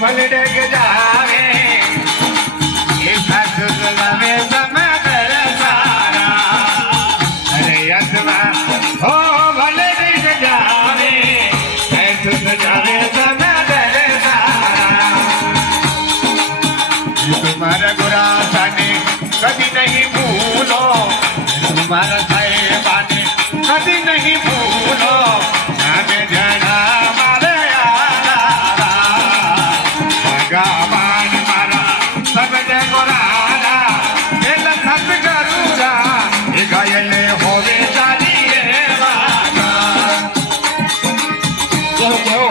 ભલે ડગ જાવે એ સાસુ લવે સમદર સારા અરે યસવા હો ભલે ડગ જાવે સાસુ જાવે સમદર સારા तुम्हारा गुरासा ने कभी नहीं भूलो तुम्हारा साहेबाने कभी नहीं भूलो हमें जना भगवान मारा सबज गोरारा ए लखत करूरा ए गायले होवे जानी रे वागा કેવો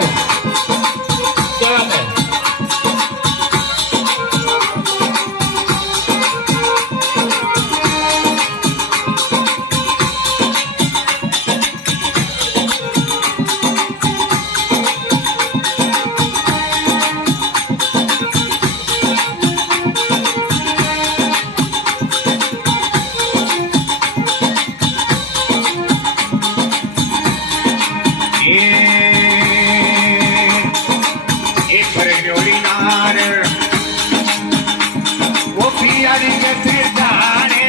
वो पियारी के सिर जाने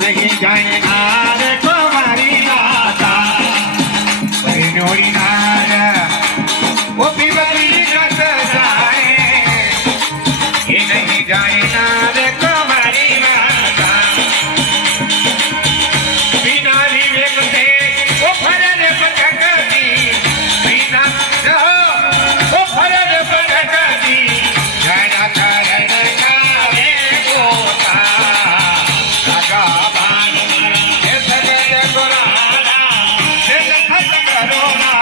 नहीं जाने नार तुम्हारी आता परिणोरी नार वो पिबली कस जाए ये नहीं जाए नार तुम्हारी माता बिना विवेक से वो फरज पटकती बिना वो फरज पटकती जरा करण कावे गोता भगवान ये सगल गुराना ये लखत करोना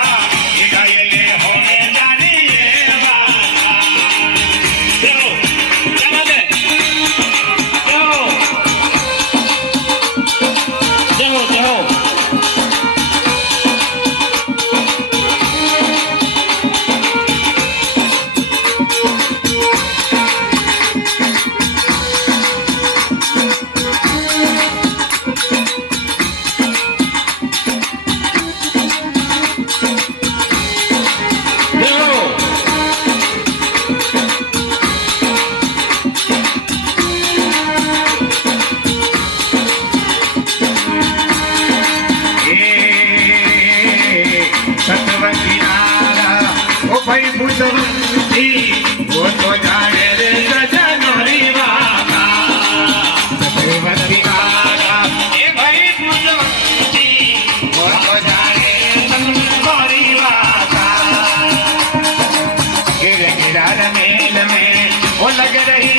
ये गायले होवे जानी ये वाला ચલો જવા દે ચલો ચલો सतवती नारा ओ भाई बुद्धवंती वो तो जाने रे सजनोरी वाला सतवती नारा ए भाई बुद्धवंती वो तो जाने रे सजनोरी वाला गिर गिरार मेल में वो लग रही